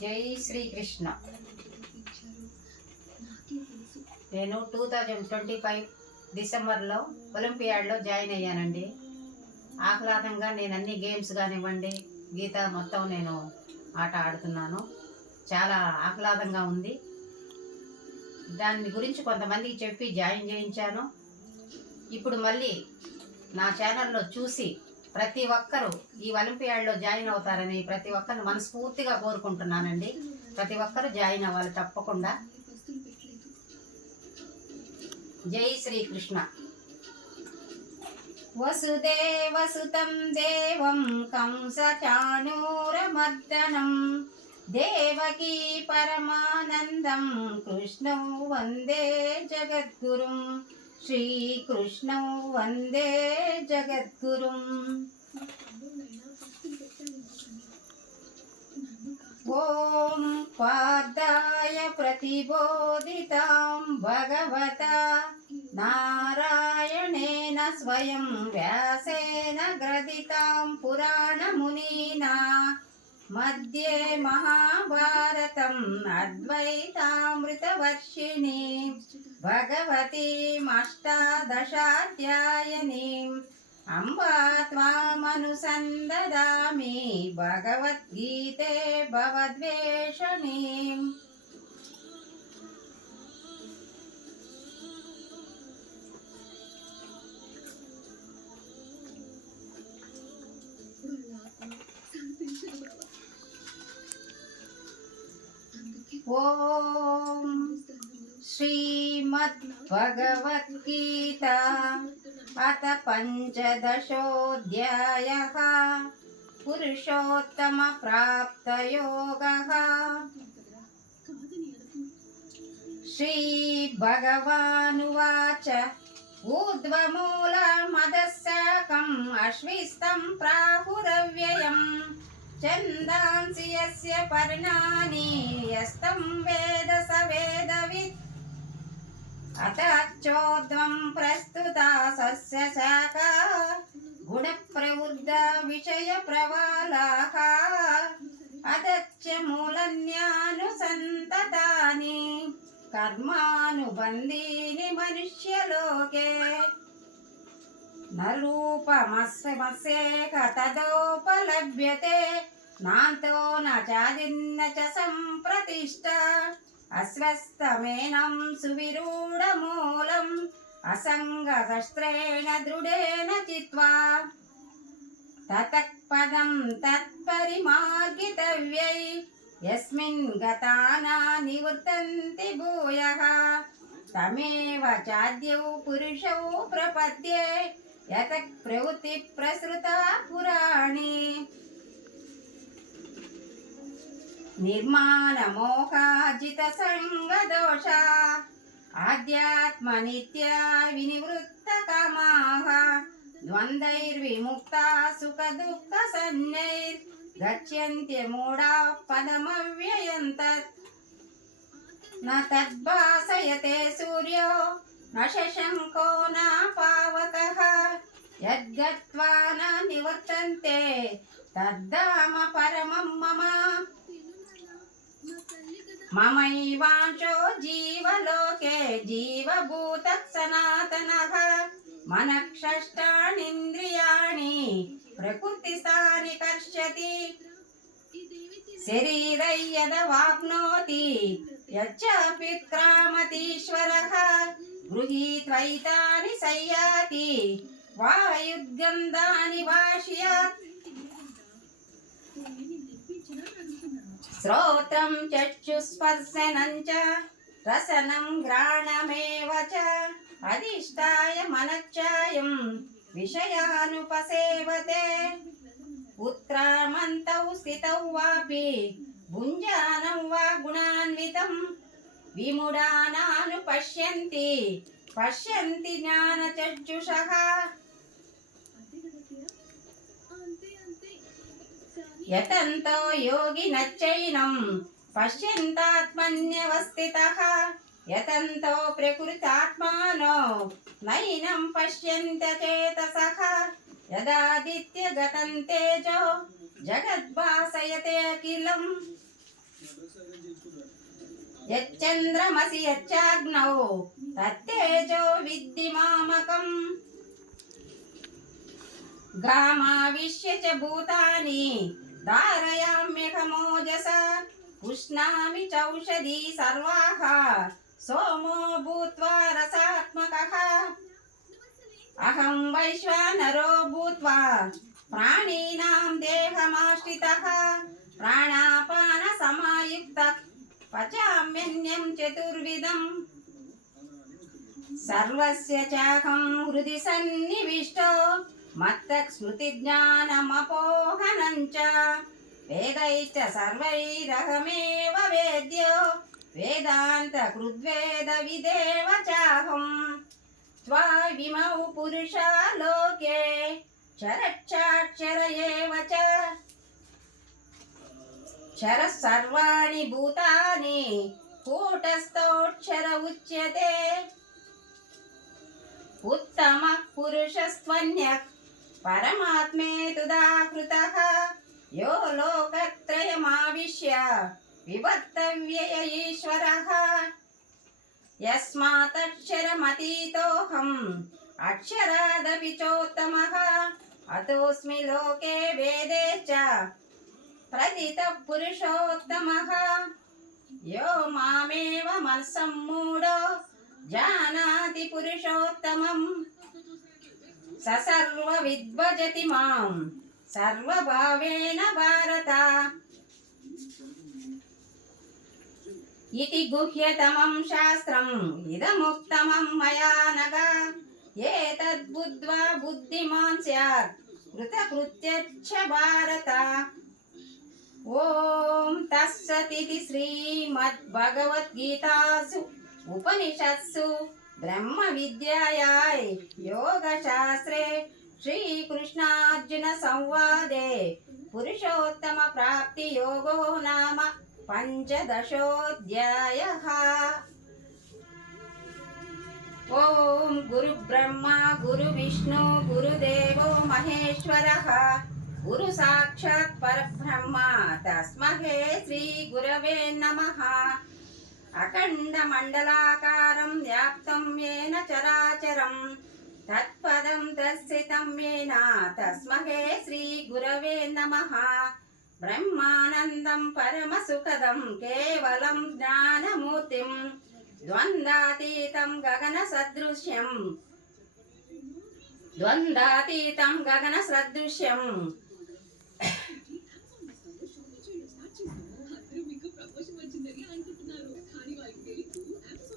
జై శ్రీకృష్ణ. నేను 2025 డిసెంబర్లో ఒలింపియాడ్లో జాయిన్ అయ్యానండి. ఆహ్లాదంగా నేను అన్ని గేమ్స్ కానివ్వండి, గీత మొత్తం నేను ఆట ఆడుతున్నాను. చాలా ఆహ్లాదంగా ఉంది. దాని గురించి కొంతమందికి చెప్పి జాయిన్ చేయించాను. ఇప్పుడు మళ్ళీ నా ఛానల్లో చూసి ప్రతి ఒక్కరూ ఈ ఒలింపియాడ్లో జాయిన్ అవుతారని ప్రతి ఒక్కరిని మనస్ఫూర్తిగా కోరుకుంటున్నానండి. ప్రతి ఒక్కరూ జాయిన్ అవ్వాలి తప్పకుండా. జై శ్రీకృష్ణ. వసుదేవసుతం దేవం కంసచాణూరమర్దనం దేవకీ పరమానందం కృష్ణం వందే జగద్గురుం శ్రీకృష్ణం వందే జగద్గురుం. ఓం పార్థాయ ప్రతిబోధితాం భగవతా నారాయణేన స్వయం వ్యాసేన గ్రథితాం పురాణమునీనా మధ్యే మహాభారతం అద్వైతామృతవర్షిణీ భగవతీమష్టాదశాధ్యాయనీం అంబా త్వామనుసందదామి భగవద్గీతే భవద్వేషణీం. ఓం శ్రీమద్భగవద్గీత అథ పంచదశోऽధ్యాయः పురుషోత్తమ ప్రాప్తయోగः. శ్రీ భగవానువాచ ఊర్ధ్వమూలమధఃశాఖం అశ్విస్తం ప్రాహురవ్యయం ఛందాంసి యస్య పర్ణాని యస్తం వేద స వేదవిత్ అతశ్చోర్ధ్వం ప్రస్తుతా సస్య శాఖా గుణప్రవృద్ధ విషయ ప్రవాలాః అదచ్చ మూలన్యానుసంతతాని కర్మానుబంధీని మనుష్యలోకే న రూపమస్యేక తదోపలభ్యతే నాంతో న చాదిన్న చ సంప్రతిష్ఠ అస్వస్థమేనం సువిరూఢమూలం అసంగశస్త్రేణ దృఢేన చిత్వా తతః పదం తత్పరిమార్గితవ్యై యస్మిన్ గతానా నివర్తంతి భూయః తమేవ చాద్యౌ పురుషౌ ప్రపద్యే యతః ప్రవృత్తి ప్రసృతా పురాణి. నిర్మాణమోహాజిత సంగదోష ఆధ్యాత్మ నిత్యా వినివృత్త కామాః ద్వంద్వైర్విముక్తా సుఖ దుఃఖ సన్నైర్ గచ్చంత్య మూఢా పదమవ్యయం తత్ న తద్భాసయతే సూర్యో న శశంకో న పావకః యద్గత్వా న నివర్తంతే తద్ధామ పరమం మమ. మమైవాంశో జీవలోకే జీవభూతః సనాతనః మనః షష్టానీంద్రియాణి ప్రకృతిస్థాని కర్షతి శరీరై యదవాప్నోతి యచ్చాప్యుత్క్రామతీశ్వరః గృహీత్వైతాని సంయాతి వాయుర్గంధాని వాషయాత్. శ్రోత్రం చక్షుస్పర్శనం చ రసనం ఘ్రాణమేవ చ అధిష్టాయ మనశ్చాయం విషయానుపసేవతే ఉత్క్రామంతౌ స్థితౌ వాపి భుంజానం వా గుణాన్వితం విముఢానాను పశ్యంతి పశ్యంతి జ్ఞానచక్షుషః. యతంతో యోగినశ్చైనం పశ్యంతాత్మన్యవస్థితః యతంతో ప్రకృతాత్మానో నైనం పశ్యంత్యచేతసః యదాదిత్యగతం తేజో జగద్భాసయతే అఖిలం యచ్చంద్రమసి యచ్చాగ్నౌ తత్తేజో విద్ధి మామకం గామావిశ్య చ భూతాని ధారయామ్యఘమోజసా ఉష్ణామి చౌషధీ సర్వాః సోమో భూత్వా రసాత్మకః అహం వైశ్వానరో భూత్వా ప్రాణీనాం దేహమాశ్రితః ప్రాణాపాన సమాయుక్తః పచామ్యన్యం చతుర్విధం సర్వస్య చాహం హృది సన్నివిష్టో మత్తక్ స్మృతి జ్ఞానమపోహనం చ వేదైశ్చ సర్వైరహమేవ వేద్యో వేదాంత కృద్వేద విదేవ చాహం త్వావిమౌ పురుషా లోకే చరచ్చాక్షర ఏవ చ చర సర్వాణి భూతాని కూటస్థోక్షర ఉచ్యతే ఉత్తమ పురుషస్త్వన్యః పరమాత్మేతుదాకృతః యో లోకత్రయమావిశ్య వివర్తవ్య ఈశ్వరః యస్మాదక్షరమతీతోహం అక్షరాదపి చోత్తమః అతోస్మి లోకే వేదే చ ప్రతితః పురుషోత్తమః యో మామేవ మనసమ్మూఢో జానాతి పురుషోత్తమం స సర్వవిద్భజతి మాం సర్వభావేన భారత ఇతి గుహ్యతమం శాస్త్రం ఇదముత్తమం మయా నఘ ఏతద్బుద్ధ్వా బుద్ధిమాన్ స్యాత్ కృతకృత్యచ్చ భారత. ఓం తస్సతితి శ్రీమద్భగవద్గీతాసు ఉపనిషత్సు బ్రహ్మ విద్యాయాం యోగశాస్త్రే శ్రీకృష్ణార్జున సంవాదే పురుషోత్తమ ప్రాప్తి యోగో నామ పంచదశోऽధ్యాయः. ఓం గురు బ్రహ్మ గురు విష్ణు గురుదేవో మహేశ్వరః గురు సాక్షాత్ పరబ్రహ్మ తస్మై శ్రీ గురవే నమః. అఖండ మండలాకారం వ్యాప్తం యేన చరాచరం తత్పదం దర్శితం యేన తస్మై శ్రీ గురవే నమః. బ్రహ్మానందం పరమసుఖదం కేవలం జ్ఞానమూర్తిం ద్వంద్వాతీతం గగన సదృశ్యం